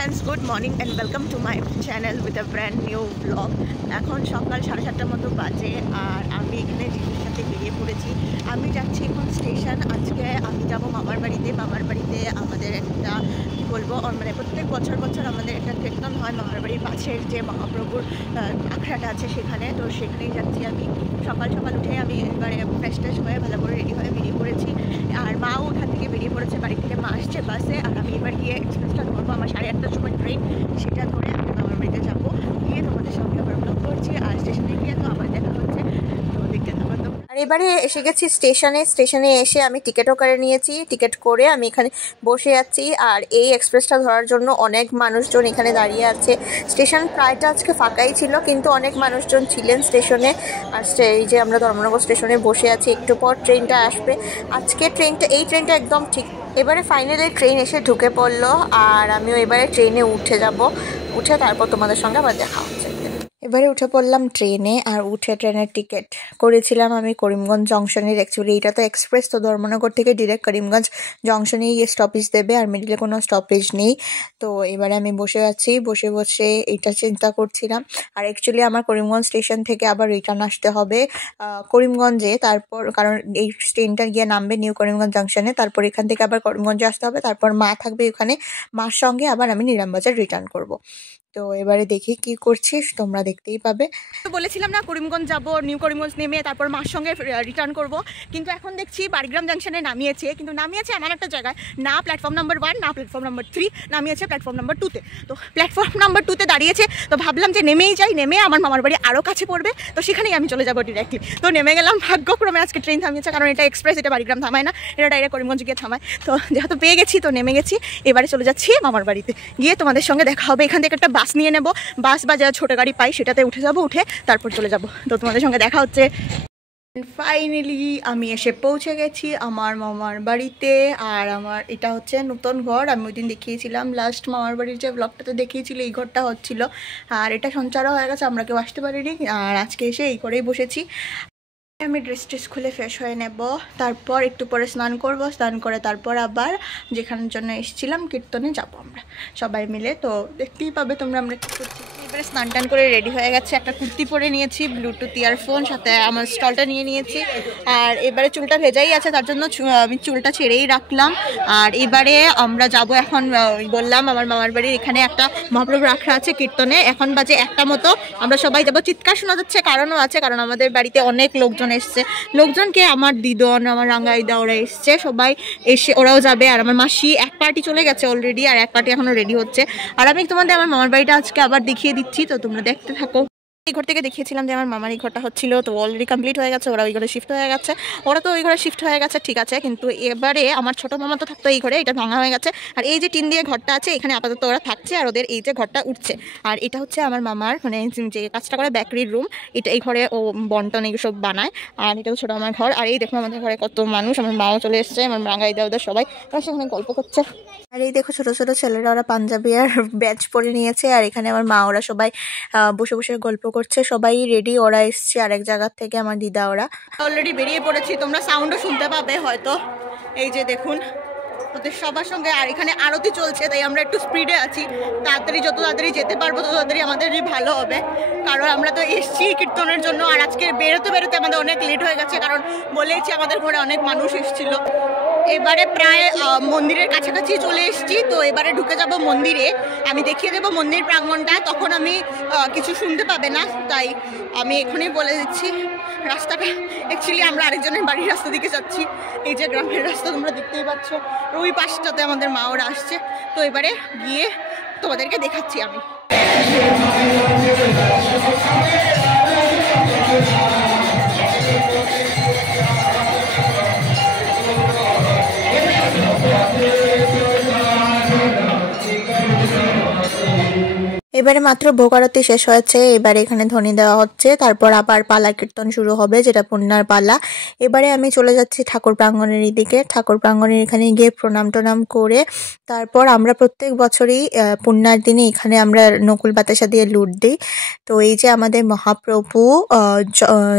friends, good morning and welcome to my channel with a brand new vlog. এখন সকাল 7:30টার মতো বাজে আর আমি এখানে জিজুর সাথে বেরিয়ে পড়েছি। আমি যাচ্ছি এখন স্টেশন। আজকে আমি যাব মামার বাড়িতে। আমাদের একটা কী বলবো, মানে প্রত্যেক বছর আমাদের একটা কীর্তন হয় মামার বাড়ির পাশের যে মহাপ্রভুর আখড়াটা আছে সেখানে। তো সেখানেই যাচ্ছি আমি। সকাল উঠে আমি এবারে ফ্রেশ হয়ে ভালো করে রেডি হয়ে বেরিয়ে পড়েছি। আর মাও ওখান থেকে বেরিয়ে পড়েছে, বাড়ি থেকে মা আসছে বাসে। আর আমি এবার গিয়ে এক্সপ্রেসটা ধরবো, আমার 8:30টার সময় ট্রেন, সেটা ধরে আমি মামার বাড়িতে যাবো। গিয়ে তোমাদের সঙ্গে আবার ব্লগ করছি। আর স্টেশনে গিয়ে তো আবার দেখা হচ্ছে, তো দেখতে থাকো। আর এবারে এসে গেছি স্টেশনে এসে আমি টিকিটও করে নিয়েছি। টিকিট করে আমি এখানে বসে আছি। আর এই এক্সপ্রেসটা ধরার জন্য অনেক মানুষজন এখানে দাঁড়িয়ে আছে। স্টেশন প্রায়টা আজকে ফাঁকাই ছিল, কিন্তু অনেক মানুষজন ছিলেন স্টেশনে। আর এই যে আমরা ধর্মনগর স্টেশনে বসে আছি, একটু পর ট্রেনটা আসবে। আজকে এই ট্রেনটা একদম ঠিক। এবারে ফাইনালি ট্রেন এসে ঢুকে পড়লো আর আমিও এবারে ট্রেনে উঠে তারপর তোমাদের সঙ্গে আবার দেখা হচ্ছে। এবারে উঠে পড়লাম ট্রেনে। আর উঠে ট্রেনের টিকিট করেছিলাম আমি করিমগঞ্জ জংশনের। অ্যাকচুয়ালি এটা তো এক্সপ্রেস, তো ধর্মনগর থেকে ডিরেক্ট করিমগঞ্জ জংশনেই স্টপেজ দেবে, আর মিডিলে কোনো স্টপেজ নেই। তো এবারে আমি বসে আছি, বসে এটা চিন্তা করছিলাম। আর অ্যাকচুয়ালি আমার করিমগঞ্জ স্টেশন থেকে আবার রিটার্ন আসতে হবে করিমগঞ্জে। তারপর কারণ এই ট্রেনটা গিয়ে নামবে নিউ করিমগঞ্জ জংশনে, তারপর এখান থেকে আবার করিমগঞ্জে আসতে হবে। তারপর মা থাকবে ওখানে, মার সঙ্গে আবার আমি নিলামবাজার রিটার্ন করব। তো এবারে দেখি কি করছিস, তোমরা দেখতেই পাবে। তো বলেছিলাম না করিমগঞ্জ যাব, নিউ করিমগঞ্জ নেমে তারপর মার সঙ্গে রিটার্ন করব। কিন্তু এখন দেখছি বাড়িগ্রাম জাংশনে নামিয়েছে, কিন্তু নামিয়েছে এমন একটা জায়গায়, না প্ল্যাটফর্ম নাম্বার 1 না প্ল্যাটফর্ম নাম্বার 3, নামিয়েছে প্ল্যাটফর্ম নাম্বার 2-তে। তো প্ল্যাটফর্ম নাম্বার 2-তে দাঁড়িয়েছে। তো ভাবলাম যে নেমেই যাই, নেমে আমার মামার বাড়ি আরও কাছে পড়বে, তো সেখানেই আমি চলে যাবো ডিরেক্টলি। তো নেমে গেলাম। ভাগ্যক্রমে আজকে ট্রেন থামিয়েছে, কারণ এটা এক্সপ্রেস, এটা বাড়িগ্রাম থামায় না, এটা ডাইরেক্ট করিমগঞ্জ গিয়ে থামায়। তো যেহেতু পেয়ে গেছি তো নেমে গেছি। এবারে চলে যাচ্ছি মামার বাড়িতে। গিয়ে তোমাদের সঙ্গে দেখা হবে। এখান থেকে একটা বাস নিয়ে নেব, বাস বা যা ছোটো গাড়ি পাই সেটাতে উঠে যাব, উঠে তারপর চলে যাব। তো তোমাদের সঙ্গে দেখা হচ্ছে। ফাইনালি আমি এসে পৌঁছে গেছি আমার মামার বাড়িতে। আর আমার এটা হচ্ছে নতুন ঘর। আমি ওই দিন দেখিয়েছিলাম লাস্ট মামার বাড়ির যে ব্লগটাতে দেখিয়েছিল, এই ঘরটা হচ্ছিল। আর এটা সঞ্চারও হয়ে গেছে, আমরা কেউ আসতে পারিনি। আর আজকে এসে এই করেই বসেছি। আমি ড্রেস খুলে ফ্রেশ হয়ে নেব, তারপর একটু পরে স্নান করব। স্নান করে তারপর আবার যেখানের জন্য এসেছিলাম কীর্তনে যাব আমরা সবাই মিলে। তো দেখতেই পাবে তোমরা আমরা কী করছি। এবারে স্নান টান করে রেডি হয়ে গেছে, একটা কুর্তি পরে নিয়েছি, ব্লুটুথ ইয়ারফোন, সাথে আমার স্টলটা নিয়ে নিয়েছি। আর এবারে চুলটা ভেজাই আছে, তার জন্য আমি চুলটা ছেড়েই রাখলাম। আর এবারে আমরা যাব এখন, বললাম আমার মামার বাড়ির এখানে একটা মহাপ্রভু আখড়া আছে কীর্তনে। এখন বাজে 1টা মতো, আমরা সবাই যাব। চিৎকার শোনা যাচ্ছে, কারণও আছে, কারণ আমাদের বাড়িতে অনেক লোকজনকে আমার দিদন, আমার রাঙ্গাইদা, ওরা এসছে, সবাই এসে ওরাও যাবে। আর আমার মাসি এক পার্টি চলে গেছে অলরেডি, আর এক পার্টি এখনো রেডি হচ্ছে। আর আমি তোমাদের আমার মামার বাড়িটা আজকে আবার দেখিয়ে দিচ্ছি, তো তোমরা দেখতে থাকো। এই ঘর থেকে দেখিয়েছিলাম যে আমার মামার এই ঘরটা হচ্ছিল, তো অলরেডি কমপ্লিট হয়ে গেছে। ওরা ওই ঘরে শিফট হয়ে গেছে, ঠিক আছে। কিন্তু এবারে আমার ছোটো মামা তো থাকতো এই ঘরে, এটা ভাঙা হয়ে গেছে। আর এই যে টিন দিয়ে ঘরটা আছে, এখানে আপাতত ওরা থাকছে, আর ওদের এই যে ঘরটা উঠছে। আর এটা হচ্ছে আমার মামার মানে যে কাজটা করে বেকারির রুম, এই ঘরে ও বন্টন এইসব বানায়। আর এটা ছোটো আমার ঘর। আর এই দেখো আমাদের ঘরে কত মানুষ, আমার মাও চলে এসছে, আমার রাঙ্গাইদা, ওদের সবাই সেখানে গল্প করছে। আর এই দেখো ছোটো ছেলেরা, ওরা পাঞ্জাবি আর ব্যাচ পরে নিয়েছে। আর এখানে আমার মা ওরা সবাই বসে গল্প করছে। সবাই রেডি, ওরা এসছে আরেক জায়গার থেকে, আমার দিদা ওরা অলরেডি বেরিয়ে পড়েছি। তোমরা সাউন্ডও শুনতে পাবে হয়তো, এই যে দেখুন ওদের সবার সঙ্গে। আর এখানে আরতি চলছে, তাই আমরা একটু স্পিডে আছি। যত তাড়াতাড়ি যেতে পারবো তত তাড়াতাড়ি আমাদেরই ভালো হবে, কারণ আমরা তো এসছি কীর্তনের জন্য। আর আজকে বেরোতে আমাদের অনেক লেট হয়ে গেছে, কারণ বলেছি আমাদের ঘরে অনেক মানুষ এসেছিল। এবারে প্রায় মন্দিরের কাছাকাছি চলে এসেছি। তো এবারে ঢুকে যাব মন্দিরে, আমি দেখিয়ে দেবো মন্দির প্রাঙ্গণটা, তখন আমি কিছু শুনতে পাবে না, তাই আমি এখনই বলে দিচ্ছি। রাস্তাটা অ্যাকচুয়ালি আমরা আরেকজনের বাড়ির রাস্তা দিকে যাচ্ছি। এই যে গ্রামের রাস্তা তোমরা দেখতেই পাচ্ছ, ওই পাশটাতে আমাদের মা ওরা আসছে। তো এবারে গিয়ে তোমাদেরকে দেখাচ্ছি আমি। এবারে মাত্র ভোগ আরতি শেষ হয়েছে, এবারে এখানে ধ্বনি দেওয়া হচ্ছে, তারপর আবার পালা কীর্তন শুরু হবে, যেটা পূর্ণার পালা। এবারে আমি চলে যাচ্ছি ঠাকুর প্রাঙ্গণের দিকে। ঠাকুর প্রাঙ্গণের এখানে গিয়ে প্রণাম টনাম করে তারপর আমরা প্রত্যেক বছরই পূর্ণার দিনে এখানে আমরা নকুল বাতাসা দিয়ে লুট দিই। তো এই যে আমাদের মহাপ্রভু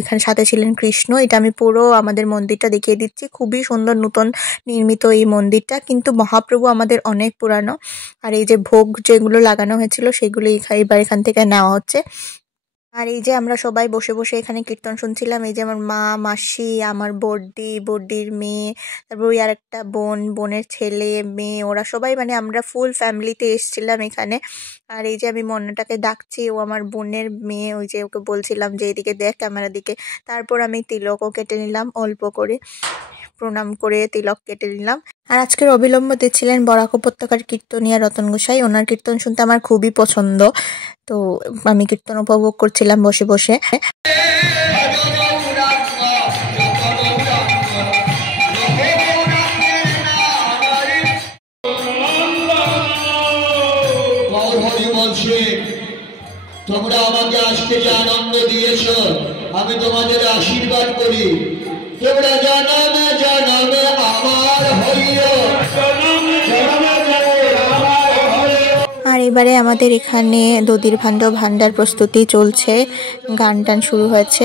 এখানে সাথে ছিলেন কৃষ্ণ, এটা আমি পুরো আমাদের মন্দিরটা দেখিয়ে দিচ্ছি। খুবই সুন্দর নতুন নির্মিত এই মন্দিরটা, কিন্তু মহাপ্রভু আমাদের অনেক পুরানো। আর এই যে ভোগ যেগুলো লাগানো হয়েছিল সেগুলো এবার এখান থেকে নেওয়া হচ্ছে। আর এই যে আমরা সবাই বসে বসে এখানে কীর্তন শুনছিলাম। এই যে আমার মা, মাসি, আমার বড়দি, বড়দির মেয়ে, তারপর ওই আর একটা বোন, বোনের ছেলে, মেয়ে, ওরা সবাই মানে আমরা ফুল ফ্যামিলিতে এসেছিলাম এখানে। আর এই যে আমি মন্নাটাকে ডাকছি, ও আমার বোনের মেয়ে, ওই যে ওকে বলছিলাম যে এদিকে দেখ ক্যামেরার দিকে। তারপর আমি তিলকও কেটে নিলাম অল্প করে, প্রণাম করে তিলক কেটে নিলাম। আর আজকের অবিলম্ব দিচ্ছিলেন বরাক উপত্যকার কীর্তনিয়া রতন গোসাই। ওনার কীর্তন শুনতে আমার খুবই পছন্দ, তো আমি কীর্তন উপভোগ করছিলাম বসে বসে। তোমরা আমাকে আজকে যে আনন্দ দিয়েছ, আমি তোমাদের আশীর্বাদ করি। তোমরা জনমে জনমে আমার হইও। আর এবারে আমাদের এখানে দধির ভান্ডার প্রস্তুতি চলছে, গান টান শুরু হয়েছে।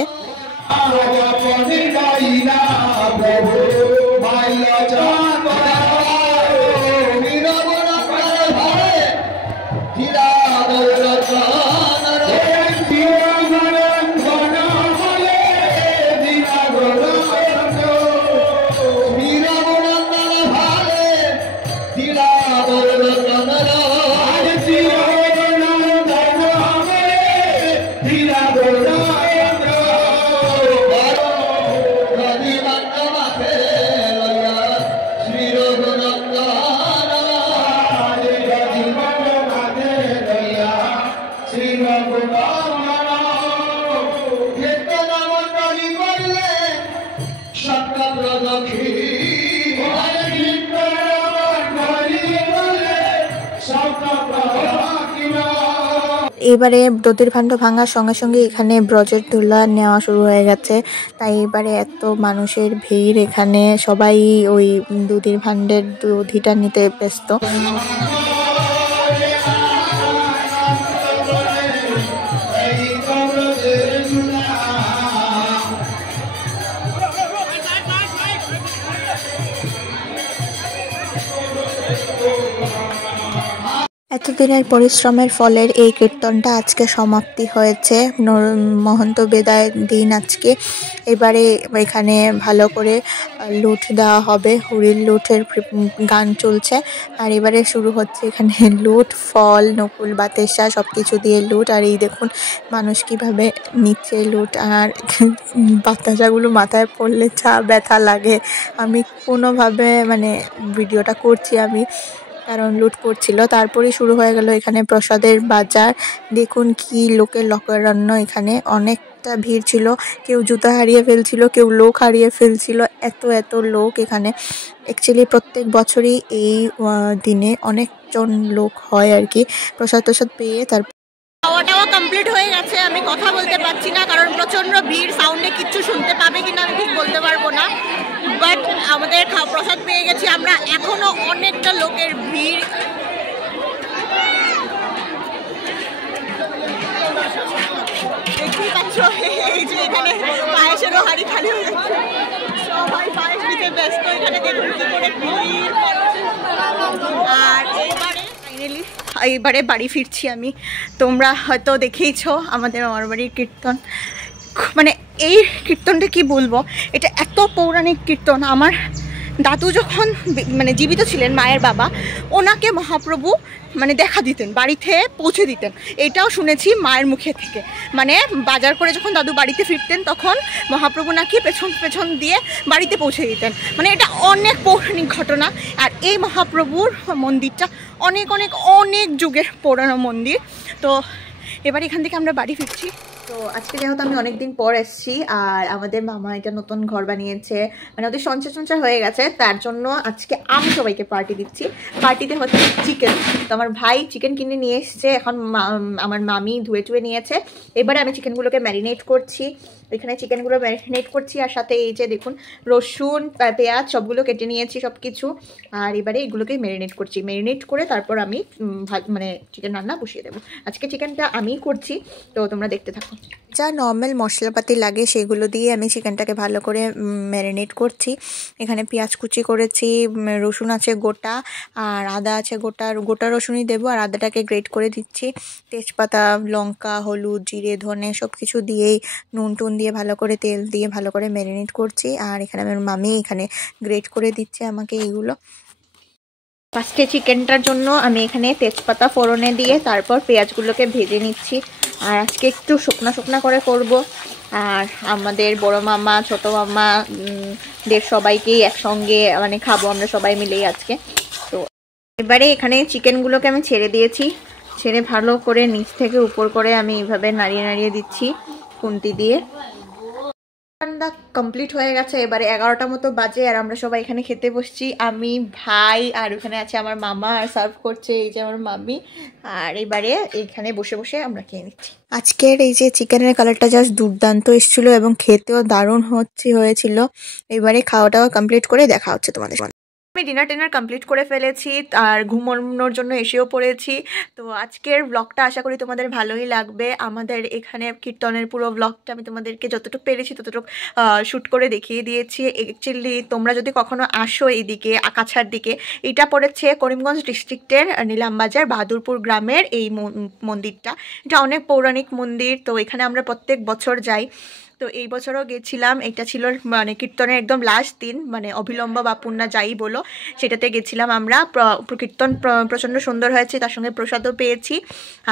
এবারে দধির ভাণ্ড ভাঙার সঙ্গে সঙ্গে এখানে ব্রজের ধুলা নেওয়া শুরু হয়ে গেছে, তাই এবারে এত মানুষের ভিড়, এখানে সবাই ওই দধির ভাণ্ডের দধিটা নিতে ব্যস্ত। এতদিনের পরিশ্রমের ফলের এই কীর্তনটা আজকে সমাপ্তি হয়েছে। মহন্ত বিদায়ের দিন আজকে। এবারে এখানে ভালো করে লুট দেওয়া হবে, হুড়ির লুটের গান চলছে। আর এবারে শুরু হচ্ছে এখানে লুট, ফল, নকুল বাতাসা সব কিছু দিয়ে লুট। আর এই দেখুন মানুষ কিভাবে নিচ্ছে লুট। আর বাতাসাগুলো মাথায় পড়লে চা ব্যথা লাগে। আমি কোনোভাবে মানে ভিডিওটা করছি আমি, কারণ লুট পড়ছিল। তারপরে শুরু হয়ে গেল এখানে প্রসাদের বাজার। দেখুন কি লোকের লোকারণ্য, এখানে অনেকটা ভিড় ছিল। কেউ জুতা হারিয়ে ফেলছিল, কেউ লোক হারিয়ে ফেলছিল, এত লোক এখানে। অ্যাকচুয়ালি প্রত্যেক বছরই এই দিনে অনেকজন লোক হয় আর কি প্রসাদ পেয়ে। তারপর খাওয়া কমপ্লিট হয়ে গেছে। আমি কথা বলতে পারছি না কারণ প্রচন্ড ভিড়, সাউন্ডে কিচ্ছু শুনতে পাবে কিনা আমি ঠিক বলতে পারবো না। বাট আমাদের প্রসাদ পেয়ে গেছি আমরা। এখনো অনেকটা লোকের ভিড়। দেখতেই পাচ্ছ এই যে এখানে পায়েসেরও হাড়ি খালি হয়ে যাচ্ছে, সবাই পায়েস দিতে ব্যস্ত। এখানে দেখুন কি করে ভিড়। আর এইবারে বাড়ি ফিরছি আমি। তোমরা হয়তো দেখেইছো আমাদের মামার বাড়ির কীর্তন। মানে এই কীর্তনটা কি বলবো, এটা এত পৌরাণিক কীর্তন। আমার দাদু যখন মানে জীবিত ছিলেন, মায়ের বাবা, ওনাকে মহাপ্রভু মানে দেখা দিতেন, বাড়িতে পৌঁছে দিতেন। এটাও শুনেছি মায়ের মুখে থেকে। মানে বাজার করে যখন দাদু বাড়িতে ফিরতেন তখন মহাপ্রভু নাকি পেছন দিয়ে বাড়িতে পৌঁছে দিতেন। মানে এটা অনেক পৌরাণিক ঘটনা। আর এই মহাপ্রভুর মন্দিরটা অনেক যুগের পুরানো মন্দির। তো এবার এখান থেকে আমরা বাড়ি ফিরছি। তো তো আজকে যেহেতু আমি অনেকদিন পর এসেছি আর আমাদের মামা এটা নতুন ঘর বানিয়েছে, মানে ওদের সঞ্চয় হয়ে গেছে, তার জন্য আজকে আমি সবাইকে পার্টি দিচ্ছি। পার্টিতে হচ্ছে চিকেন। তো আমার ভাই চিকেন কিনে নিয়ে এসছে, এখন আমার মামি ধুয়ে টুয়ে নিয়েছে। এবারে আমি চিকেনগুলোকে ম্যারিনেট করছি। এখানে চিকেনগুলো ম্যারিনেট করছি আর সাথে এই যে দেখুন রসুন পেঁয়াজ সবগুলো কেটে নিয়েছি সব কিছু। আর এবারে এগুলোকে ম্যারিনেট করছি। ম্যারিনেট করে তারপর আমি মানে চিকেন রান্না বসিয়ে দেবো। আজকে চিকেনটা আমিই করছি, তো তোমরা দেখতে থাকো। যা নর্মাল মশলাপাতি লাগে সেগুলো দিয়ে আমি চিকেনটাকে ভালো করে ম্যারিনেট করছি। এখানে পেঁয়াজ কুচি করেছি, রসুন আছে গোটা আর আদা আছে গোটা রসুনই দেবো, আর আদাটাকে গ্রেট করে দিচ্ছি। তেজপাতা, লঙ্কা, হলুদ, জিরে, ধনে সব কিছু দিয়েই নুন টুন দিয়ে ভালো করে তেল দিয়ে ভালো করে ম্যারিনেট করছি। আর এখানে আমার মামি এখানে গ্রেট করে দিচ্ছে আমাকে এইগুলো। ফার্স্টে চিকেনটার জন্য আমি এখানে তেজপাতা ফোড়নে দিয়ে তারপর পেঁয়াজগুলোকে ভেজে নিচ্ছি। আর আজকে একটু শুকনা করে করব। আর আমাদের বড় মামা ছোট মামা দের সবাইকেই একসঙ্গে মানে খাবো আমরা সবাই মিলেই আজকে। তো এবারে এখানে চিকেনগুলোকে আমি ছেড়ে দিয়েছি। ছেড়ে ভালো করে নিচ থেকে উপর করে আমি এইভাবে নাড়িয়ে দিচ্ছি খুন্তি দিয়ে। রান্না কমপ্লিট হয়ে গেছে। এবারে 11টা মতো বাজে আর আমরা সবাই এখানে খেতে বসছি। আমি, ভাই আর ওখানে আছে আমার মামা, আর সার্ভ করছে এই যে আমার মামি। আর এবারে এইখানে বসে বসে আমরা খেয়ে নিচ্ছি। আজকের এই যে চিকেনের কালারটা জাস্ট দুর্দান্ত এসেছিল এবং খেতেও দারুণ হয়েছিল। এবারে খাওয়া দাওয়া কমপ্লিট করে দেখা হচ্ছে তোমাদের সাথে। আমি ডিনার কমপ্লিট করে ফেলেছি আর ঘুমানোর জন্য এসেও পড়েছি। তো আজকের ব্লগটা আশা করি তোমাদের ভালোই লাগবে। আমাদের এখানে কীর্তনের পুরো ব্লগটা আমি তোমাদেরকে যতটুকু পেরেছি ততটুকু শ্যুট করে দেখিয়ে দিয়েছি। অ্যাকচুয়ালি তোমরা যদি কখনো আসো এইদিকে আকাছার দিকে, এটা পড়েছে করিমগঞ্জ ডিস্ট্রিক্টের নীলামবাজার বাহাদুরপুর গ্রামের এই মন্দিরটা। এটা অনেক পৌরাণিক মন্দির। তো এখানে আমরা প্রত্যেক বছর যাই। তো এই বছরও গেছিলাম। এটা ছিল মানে কীর্তনের একদম লাস্ট দিন, মানে অবিলম্ব বা পূর্ণা যাই বলো, সেটাতে গেছিলাম আমরা। কীর্তন প্রচণ্ড সুন্দর হয়েছে, তার সঙ্গে প্রসাদও পেয়েছি।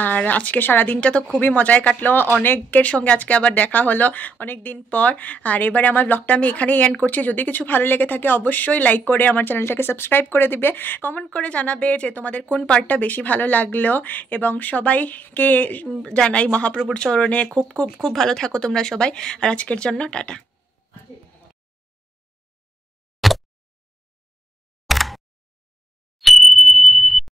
আর আজকে সারাদিনটা তো খুবই মজায় কাটলো। অনেকের সঙ্গে আজকে আবার দেখা হলো অনেক দিন পর। আর এবারে আমার ব্লগটা আমি এখানেই এন্ড করছি। যদি কিছু ভালো লেগে থাকে অবশ্যই লাইক করে আমার চ্যানেলটাকে সাবস্ক্রাইব করে দিবে। কমেন্ট করে জানাবে যে তোমাদের কোন পার্টটা বেশি ভালো লাগলো। এবং সবাইকে জানাই মহাপ্রভুর চরণে খুব ভালো থাকো তোমরা সবাই। আর আজকের জন্য টাটা।